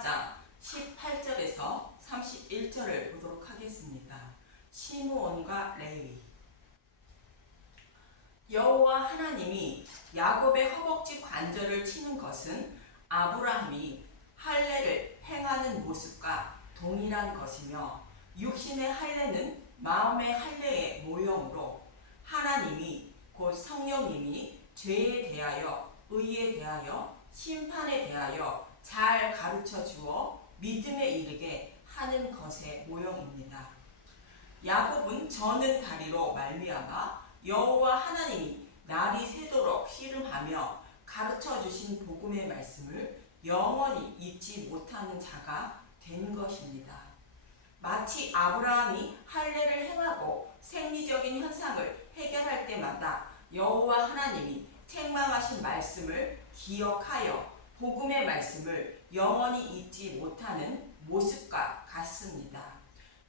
34장 18절에서 31절을 보도록 하겠습니다. 시므온과 레위. 여호와 하나님이 야곱의 허벅지 관절을 치는 것은 아브라함이 할례를 행하는 모습과 동일한 것이며, 육신의 할례는 마음의 할례의 모형으로 하나님이 곧 성령님이 죄에 대하여, 의에 대하여, 심판에 대하여 잘 가르쳐 주어 믿음에 이르게 하는 것의 모형입니다. 야곱은 저는 다리로 말미암아 여호와 하나님이 날이 새도록 씨름하며 가르쳐 주신 복음의 말씀을 영원히 잊지 못하는 자가 된 것입니다. 마치 아브라함이 할례를 행하고 생리적인 현상을 해결할 때마다 여호와 하나님이 책망하신 말씀을 기억하여 복음의 말씀을 영원히 잊지 못하는 모습과 같습니다.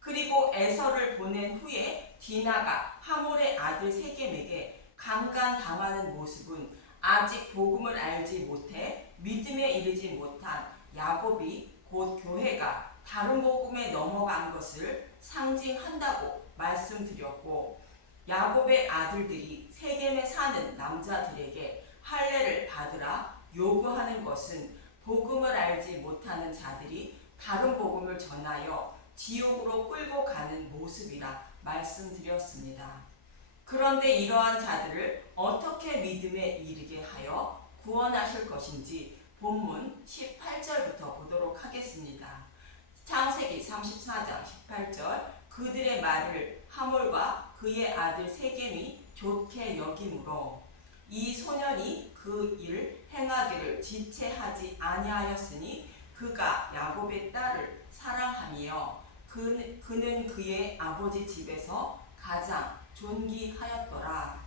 그리고 에서를 보낸 후에 디나가 하몰의 아들 세겜에게 강간당하는 모습은 아직 복음을 알지 못해 믿음에 이르지 못한 야곱이 곧 교회가 다른 복음에 넘어간 것을 상징한다고 말씀드렸고, 야곱의 아들들이 세겜에 사는 남자들에게 할례를 받으라 요구하는 것은 복음을 알지 못하는 자들이 다른 복음을 전하여 지옥으로 끌고 가는 모습이라 말씀드렸습니다. 그런데 이러한 자들을 어떻게 믿음에 이르게 하여 구원하실 것인지 본문 18절부터 보도록 하겠습니다. 창세기 34장 18절. 그들의 말을 하몰과 그의 아들 세겜이 좋게 여김으로 이 소년이 그 일 행하기를 지체하지 아니하였으니 그가 야곱의 딸을 사랑하며 그는 그의 아버지 집에서 가장 존귀하였더라.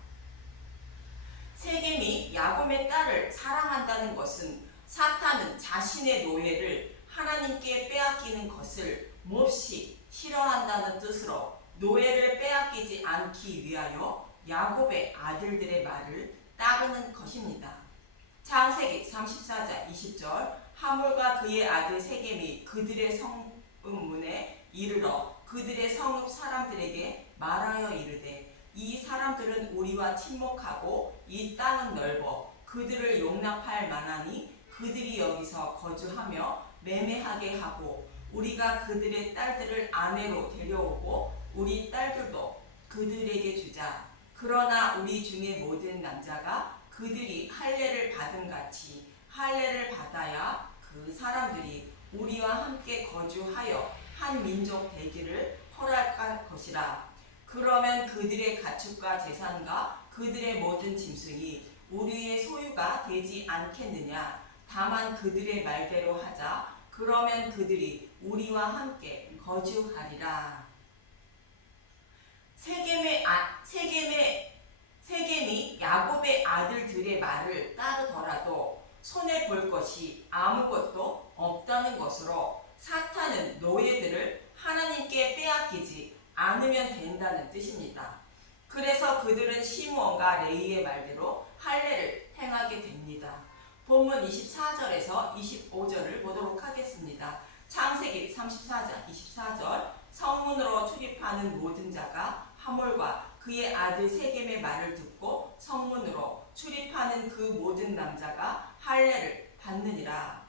세겜이 야곱의 딸을 사랑한다는 것은 사탄은 자신의 노예를 하나님께 빼앗기는 것을 몹시 싫어한다는 뜻으로 노예를 빼앗기지 않기 위하여 야곱의 아들들의 말을 따르는 것입니다. 창세기 34장 20절. 하몰과 그의 아들 세겜이 그들의 성읍문에 이르러 그들의 성읍 사람들에게 말하여 이르되 이 사람들은 우리와 친목하고 이 땅은 넓어 그들을 용납할 만하니 그들이 여기서 거주하며 매매하게 하고 우리가 그들의 딸들을 아내로 데려오고 우리 딸들도 그들에게 주자. 그러나 우리 중에 모든 남자가 그들이 할례를 받은 같이 할례를 받아야 그 사람들이 우리와 함께 거주하여 한 민족 되기를 허락할 것이라. 그러면 그들의 가축과 재산과 그들의 모든 짐승이 우리의 소유가 되지 않겠느냐. 다만 그들의 말대로 하자. 그러면 그들이 우리와 함께 거주하리라. 세겜이 야곱의 아들들의 말을 따르더라도 손해볼 것이 아무것도 없다는 것으로 사탄은 노예들을 하나님께 빼앗기지 않으면 된다는 뜻입니다. 그래서 그들은 시므온과 레위의 말대로 할례를 행하게 됩니다. 본문 24절에서 25절을 보도록 하겠습니다. 창세기 34장 24절. 성문으로 출입하는 모든 자가 하몰과 그의 아들 세겜의 말을 듣고 성문으로 출입하는 그 모든 남자가 할례를 받느니라.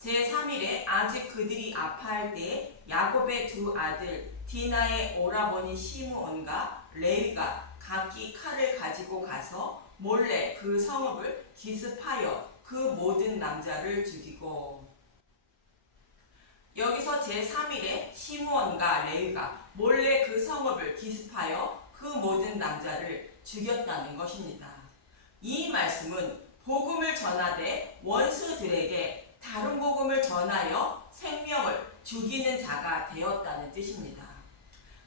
제3일에 아직 그들이 아파할 때에 야곱의 두 아들 디나의 오라버니 시므온과 레위가 각기 칼을 가지고 가서 몰래 그 성읍을 기습하여 그 모든 남자를 죽이고. 여기서 제3일에 시므온과 레위가 몰래 그 성읍을 기습하여 그 모든 남자를 죽였다는 것입니다. 이 말씀은 복음을 전하되 원수들에게 다른 복음을 전하여 생명을 죽이는 자가 되었다는 뜻입니다.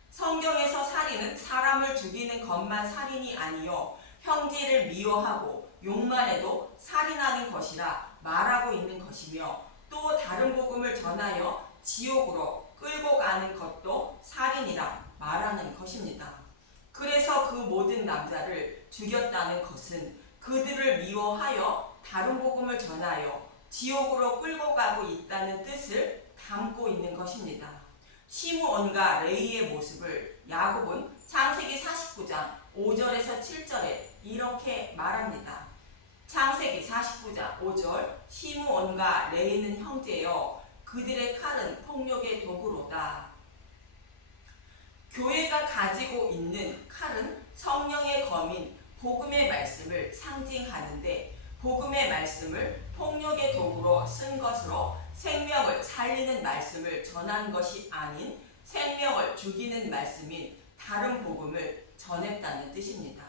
성경에서 살인은 사람을 죽이는 것만 살인이 아니요 형제를 미워하고 욕만 해도 살인하는 것이라 말하고 있는 것이며, 또 다른 복음을 전하여 지옥으로 끌고 가는 것도 살인이라 말하는 것입니다. 그래서 그 모든 남자를 죽였다는 것은 그들을 미워하여 다른 복음을 전하여 지옥으로 끌고 가고 있다는 뜻을 담고 있는 것입니다. 시므온과 레위의 모습을 야곱은 창세기 49장 5절에서 7절에 이렇게 말합니다. 창세기 49장 5절 시므온과 레위는 형제여 그들의 칼은 폭력의 도구로다. 교회가 가지고 있는 칼은 성령의 검인 복음의 말씀을 상징하는데 복음의 말씀을 폭력의 도구로 쓴 것으로 생명을 살리는 말씀을 전한 것이 아닌 생명을 죽이는 말씀인 다른 복음을 전했다는 뜻입니다.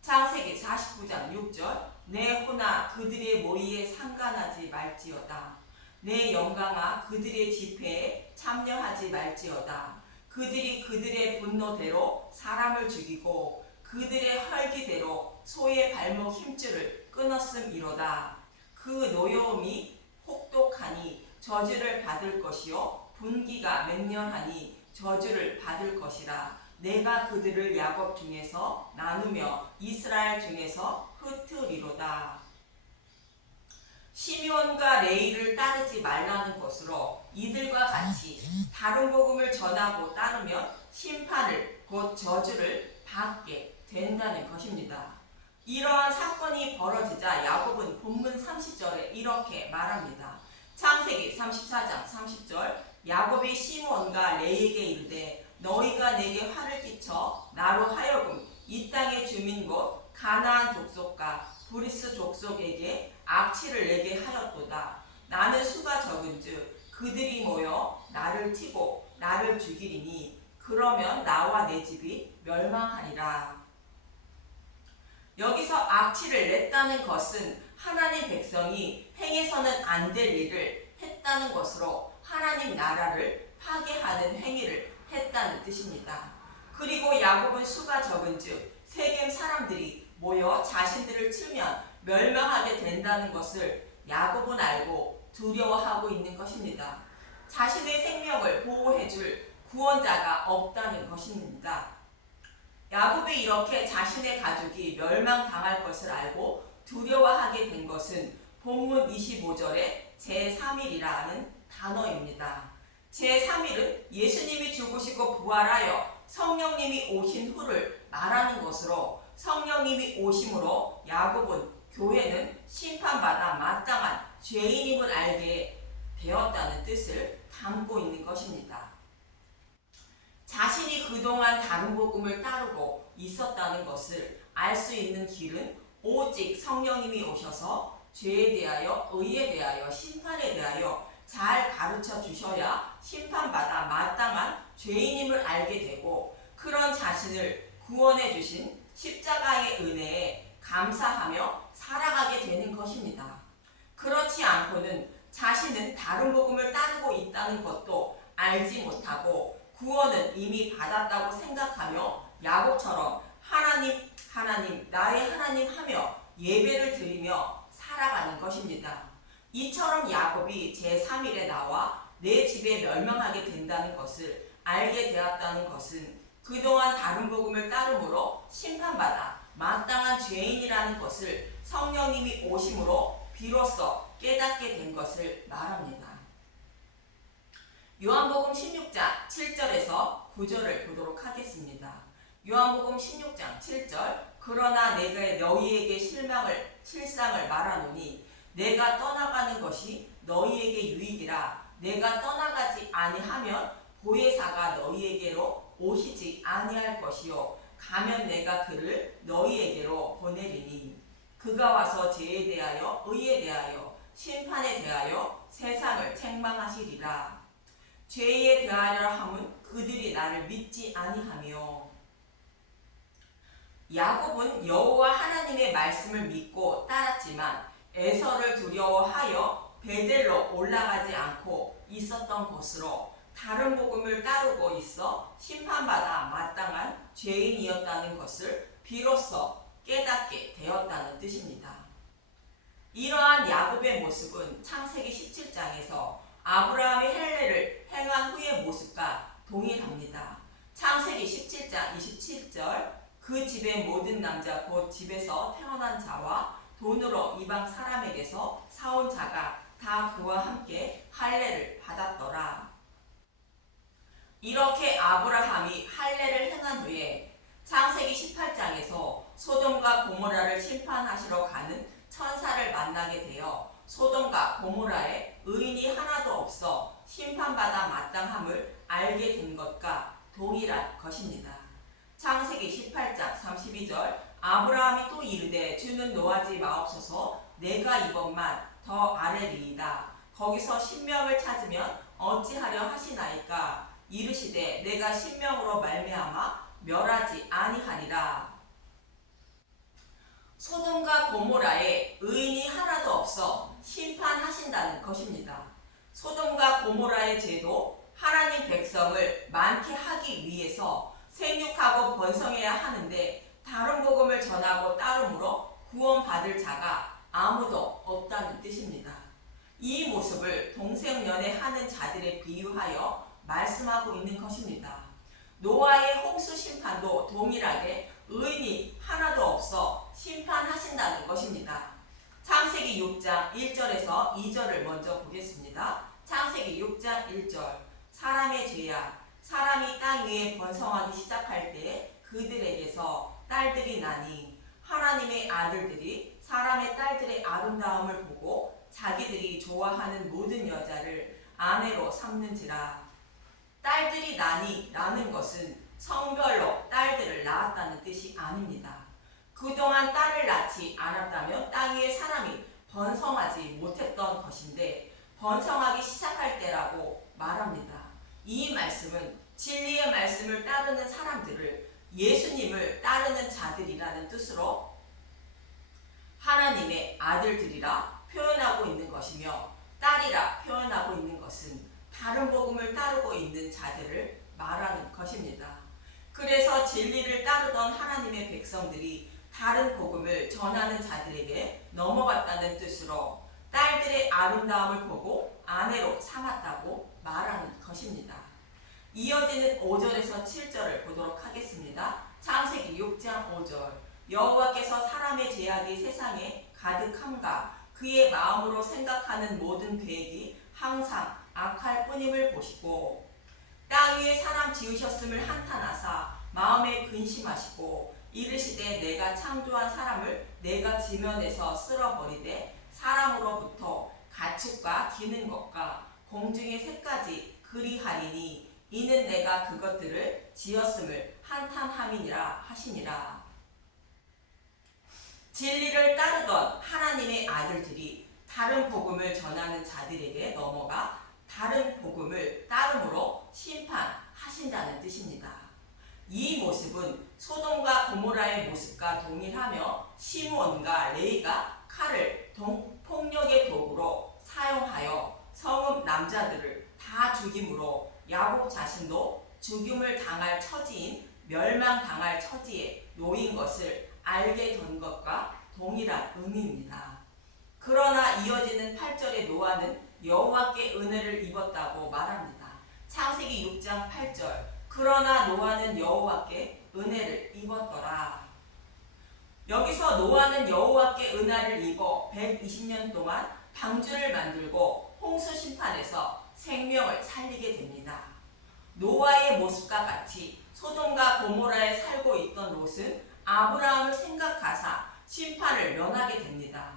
창세기 49장 6절 내 호나 그들의 모의에 상관하지 말지어다. 내 영광아 그들의 집회에 참여하지 말지어다. 그들이 그들의 분노대로 사람을 죽이고 그들의 헐기대로 소의 발목 힘줄을 끊었음이로다. 그 노여움이 혹독하니 저주를 받을 것이요 분기가 맹렬하니 저주를 받을 것이라. 내가 그들을 야곱 중에서 나누며 이스라엘 중에서 흩으리로다. 시므온과 레위를 따르지 말라는 것으로 이들과 같이 다른 복음을 전하고 따르면 심판을 곧 저주를 받게 된다는 것입니다. 이러한 사건이 벌어지자 야곱은 본문 30절에 이렇게 말합니다. 창세기 34장 30절 야곱이 시므온과 레위에게 이르되 너희가 내게 화를 끼쳐 나로 하여금 이 땅의 주민 곧 가나안 족속과 브리스 족속에게 악취를 내게 하였도다. 나는 수가 적은즉 그들이 모여 나를 치고 나를 죽이리니 그러면 나와 내 집이 멸망하리라. 여기서 악취를 냈다는 것은 하나님 백성이 행해서는 안 될 일을 했다는 것으로 하나님 나라를 파괴하는 행위를 했다는 뜻입니다. 그리고 야곱은 수가 적은즉 세겜 사람들이 모여 자신들을 치면 멸망하게 된다는 것을 야곱은 알고 두려워하고 있는 것입니다. 자신의 생명을 보호해줄 구원자가 없다는 것입니다. 야곱이 이렇게 자신의 가족이 멸망당할 것을 알고 두려워하게 된 것은 본문 25절에 제3일이라는 단어입니다. 제3일은 예수님이 죽으시고 부활하여 성령님이 오신 후를 말하는 것으로 성령님이 오심으로 야곱은 교회는 심판받아 마땅한 죄인임을 알게 되었다는 뜻을 담고 있는 것입니다. 자신이 그동안 다른 복음을 따르고 있었다는 것을 알 수 있는 길은 오직 성령님이 오셔서 죄에 대하여 의에 대하여 심판에 대하여 잘 가르쳐 주셔야 심판받아 마땅한 죄인임을 알게 되고 그런 자신을 구원해 주신 십자가의 은혜에 감사하며 살아가게 되는 것입니다. 그렇지 않고는 자신은 다른 복음을 따르고 있다는 것도 알지 못하고 구원은 이미 받았다고 생각하며 야곱처럼 하나님 하나님 나의 하나님 하며 예배를 드리며 살아가는 것입니다. 이처럼 야곱이 제3일에 나와 내 집에 멸망하게 된다는 것을 알게 되었다는 것은 그동안 다른 복음을 따름으로 심판받아 마땅한 죄인이라는 것을 성령님이 오심으로 비로소 깨닫게 된 것을 말합니다. 요한복음 16장 7절에서 9절을 보도록 하겠습니다. 요한복음 16장 7절 그러나 내가 너희에게 실상을 말하노니 내가 떠나가는 것이 너희에게 유익이라. 내가 떠나가지 아니하면 보혜사가 너희에게로 오시지 아니할 것이요 가면 내가 그를 너희에게로 보내리니 그가 와서 죄에 대하여 의에 대하여 심판에 대하여 세상을 책망하시리라. 죄에 대하여 함은 그들이 나를 믿지 아니하며. 야곱은 여호와 하나님의 말씀을 믿고 따랐지만 에서를 두려워하여 베델로 올라가지 않고 있었던 것으로 다른 복음을 따르고 있어 심판받아 마땅한 죄인이었다는 것을 비로소 깨닫게 되었다는 뜻입니다. 이러한 야곱의 모습은 창세기 17장에서 아브라함이 헬례를 행한 후의 모습과 동일합니다. 창세기 17장 27절 그 집의 모든 남자 곧 집에서 태어난 자와 돈으로 이방 사람에게서 사온 자가 다 그와 함께 할례를 받았더라. 이렇게 아브라함이 할례를 행한 후에 창세기 18장에서 소돔과 고모라를 심판하시러 가는 천사를 만나게 되어 소돔과 고모라에 의인이 하나도 없어 심판받아 마땅함을 알게 된 것과 동일한 것입니다. 창세기 18장 32절 아브라함이 또 이르되 주는 노하지 마옵소서 내가 이번만 더 아뢰리이다. 거기서 신명을 찾으면 어찌하려 하시나이까 이르시되 내가 신명으로 말미암아 멸하지 아니하리라. 소돔과 고모라에 의인이 하나도 없어 심판하신다는 것입니다. 소돔과 고모라의 죄도 하나님 백성을 많게 하기 위해서 생육하고 번성해야 하는데 다른 복음을 전하고 따름으로 구원받을 자가 아무도 없다는 뜻입니다. 이 모습을 동생연애하는 자들에 비유하여 말씀하고 있는 것입니다. 노아의 홍수 심판도 동일하게 의인이 하나도 없어 심판하신다는 것입니다. 창세기 6장 1절에서 2절을 먼저 보겠습니다. 창세기 6장 1절 사람의 죄야 사람이 땅 위에 번성하기 시작할 때 그들에게서 딸들이 나니 하나님의 아들들이 사람의 딸들의 아름다움을 보고 자기들이 좋아하는 모든 여자를 아내로 삼는지라. 딸들이 나니 라는 것은 성별로 딸들을 낳았다는 뜻이 아닙니다. 그동안 딸을 낳지 않았다면 땅 위에 사람이 번성하지 못했던 것인데 번성하기 시작할 때라고 말합니다. 이 말씀은 진리의 말씀을 따르는 사람들을 예수님을 따르는 자들이라는 뜻으로 하나님의 아들들이라 표현하고 있는 것이며 딸이라 표현하고 있는 것은 다른 복음을 따르고 있는 자들을 말하는 것입니다. 그래서 진리를 따르던 하나님의 백성들이 다른 복음을 전하는 자들에게 넘어갔다는 뜻으로 딸들의 아름다움을 보고 아내로 삼았다고 말하는 것입니다. 이어지는 5절에서 7절을 보도록 하겠습니다. 창세기 6장 5절 여호와께서 사람의 죄악이 세상에 가득함과 그의 마음으로 생각하는 모든 계획이 항상 악할 뿐임을 보시고 땅 위에 사람 지으셨음을 한탄하사 마음에 근심하시고 이르시되 내가 창조한 사람을 내가 지면에서 쓸어버리되 사람으로부터 가축과 기는 것과 공중의 새까지 그리하리니 이는 내가 그것들을 지었음을 한탄함이니라 하시니라. 진리를 따르던 하나님의 아들들이 다른 복음을 전하는 자들에게 넘어가 다른 복음을 따름으로 심판하신다는 뜻입니다. 이 모습은 소돔과 고모라의 모습과 동일하며 시므온과 레위가 칼을 폭력의 도구로 사용하여 성읍 남자들을 다 죽임으로 야곱 자신도 죽임을 당할 처지인 멸망당할 처지에 놓인 것을 알게 된 것과 동일한 의미입니다. 그러나 이어지는 8절의 노아는 여호와께 은혜를 입었다고 말합니다. 창세기 6장 8절 그러나 노아는 여호와께 은혜를 입었더라. 여기서 노아는 여호와께 은혜를 입어 120년 동안 방주를 만들고 홍수 심판에서 생명을 살리게 됩니다. 노아의 모습과 같이 소돔과 고모라에 살고 있던 롯은 아브라함을 생각하사 심판을 면하게 됩니다.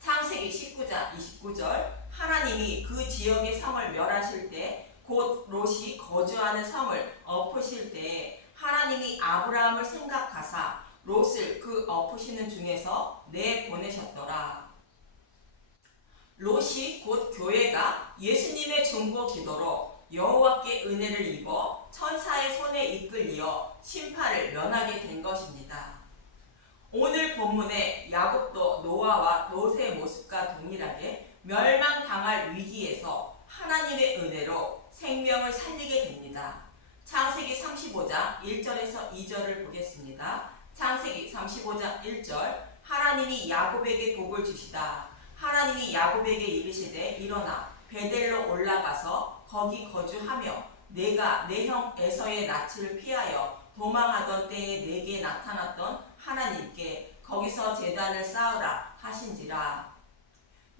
창세기 19장 29절 하나님이 그 지역의 성을 멸하실 때 곧 롯이 거주하는 성을 엎으실 때에 하나님이 아브라함을 생각하사 롯을 그 엎으시는 중에서 내보내셨더라. 롯이 곧 교회가 예수님의 중보 기도로 여호와께 은혜를 입어 천사의 손에 이끌리어 심판을 면하게 된 것입니다. 오늘 본문의 야곱도 노아와 롯의 모습과 동일하게 멸망당할 위기에서 하나님의 은혜로 생명을 살리게 됩니다. 창세기 35장 1절에서 2절을 보겠습니다. 창세기 35장 1절 하나님이 야곱에게 복을 주시다. 하나님이 야곱에게 이르시되 일어나 베델로 올라가서 거기 거주하며 내가 내 형 에서의 낯을 피하여 도망하던 때에 내게 나타났던 하나님께 거기서 제단을 쌓으라 하신지라.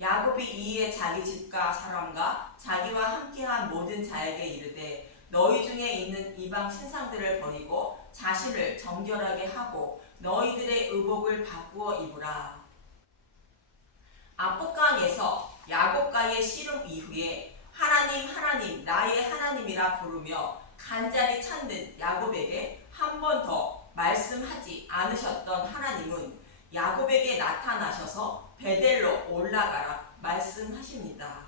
야곱이 이에 자기 집과 사람과 자기와 함께한 모든 자에게 이르되 너희 중에 있는 이방 신상들을 버리고 자신을 정결하게 하고 너희들의 의복을 바꾸어 입으라. 아프강에서 야곱과의 씨름 이후에 하나님 하나님 나의 하나님이라 부르며 간절히 찾는 야곱에게 한 번 더 말씀하지 않으셨던 하나님은 야곱에게 나타나셔서 베델로 올라가라 말씀하십니다.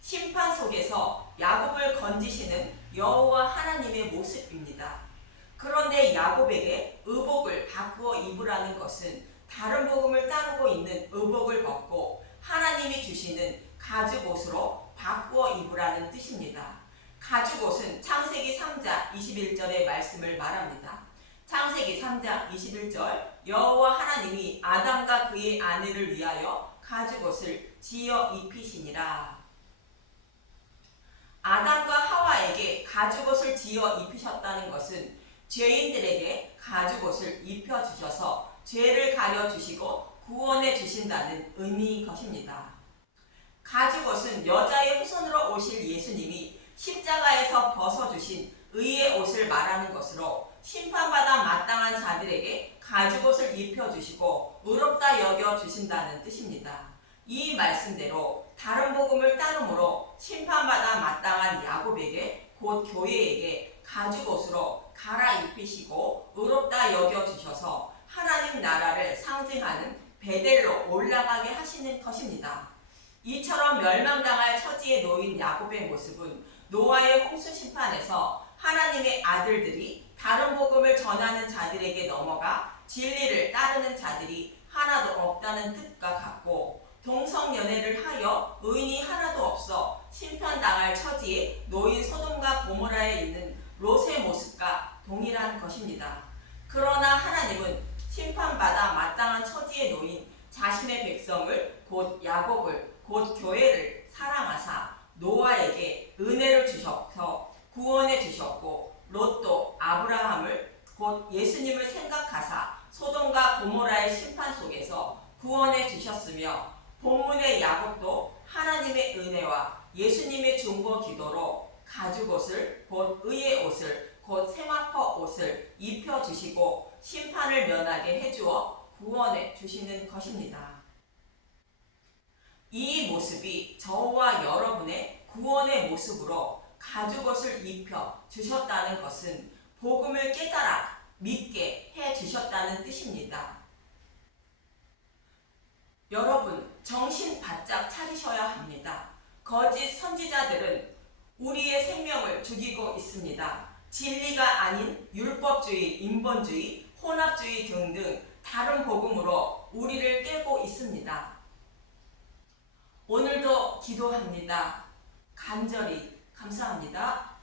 심판 속에서 야곱을 건지시는 여호와 하나님의 모습입니다. 그런데 야곱에게 의복을 바꾸어 입으라는 것은 다른 복음을 따르고 있는 의복을 벗고 하나님이 주시는 가죽옷으로 바꾸어 입으라는 뜻입니다. 가죽옷은 창세기 3장 21절의 말씀을 말합니다. 창세기 3장 21절 여호와 하나님이 아담과 그의 아내를 위하여 가죽옷을 지어 입히시니라. 아담과 하와에게 가죽옷을 지어 입히셨다는 것은 죄인들에게 가죽옷을 입혀주셔서 죄를 가려주시고 구원해 주신다는 의미인 것입니다. 가죽옷은 여자의 후손으로 오실 예수님이 십자가에서 벗어주신 의의 옷을 말하는 것으로 심판받아 마땅한 자들에게 가죽옷을 입혀주시고 의롭다 여겨주신다는 뜻입니다. 이 말씀대로 다른 복음을 따름으로 심판받아 마땅한 야곱에게 곧 교회에게 가죽옷으로 갈아입히시고 의롭다 여겨주셔서 하나님 나라를 상징하는 베델로 올라가게 하시는 것입니다. 이처럼 멸망당할 처지에 놓인 야곱의 모습은 노아의 홍수 심판에서 하나님의 아들들이 다른 복음을 전하는 자들에게 넘어가 진리를 따르는 자들이 하나도 없다는 뜻과 같고 동성연애를 하여 의인이 하나도 없어 심판당할 처지에 놓인 소돔과 고모라에 있는 롯의 모습과 동일한 것입니다. 그러나 하나님은 심판받아 마땅한 처지에 놓인 자신의 백성을 곧 야곱을 곧 교회를 사랑하사 노아에게 은혜를 주셔서 구원해 주셨고 롯도 아브라함을 곧 예수님을 생각하사 소돔과 고모라의 심판 속에서 구원해 주셨으며 본문의 야곱도 하나님의 은혜와 예수님의 중보 기도로 가죽옷을 곧 의의 옷을 곧 세마포 옷을 입혀주시고 심판을 면하게 해주어 구원해 주시는 것입니다. 이 모습이 저와 여러분의 구원의 모습으로 가죽옷을 입혀 주셨다는 것은 복음을 깨달아 믿게 해 주셨다는 뜻입니다. 여러분, 정신 바짝 차리셔야 합니다. 거짓 선지자들은 우리의 생명을 죽이고 있습니다. 진리가 아닌 율법주의, 인본주의, 혼합주의 등등 다른 복음으로 우리를 깨고 있습니다. 오늘도 기도합니다. 간절히 감사합니다.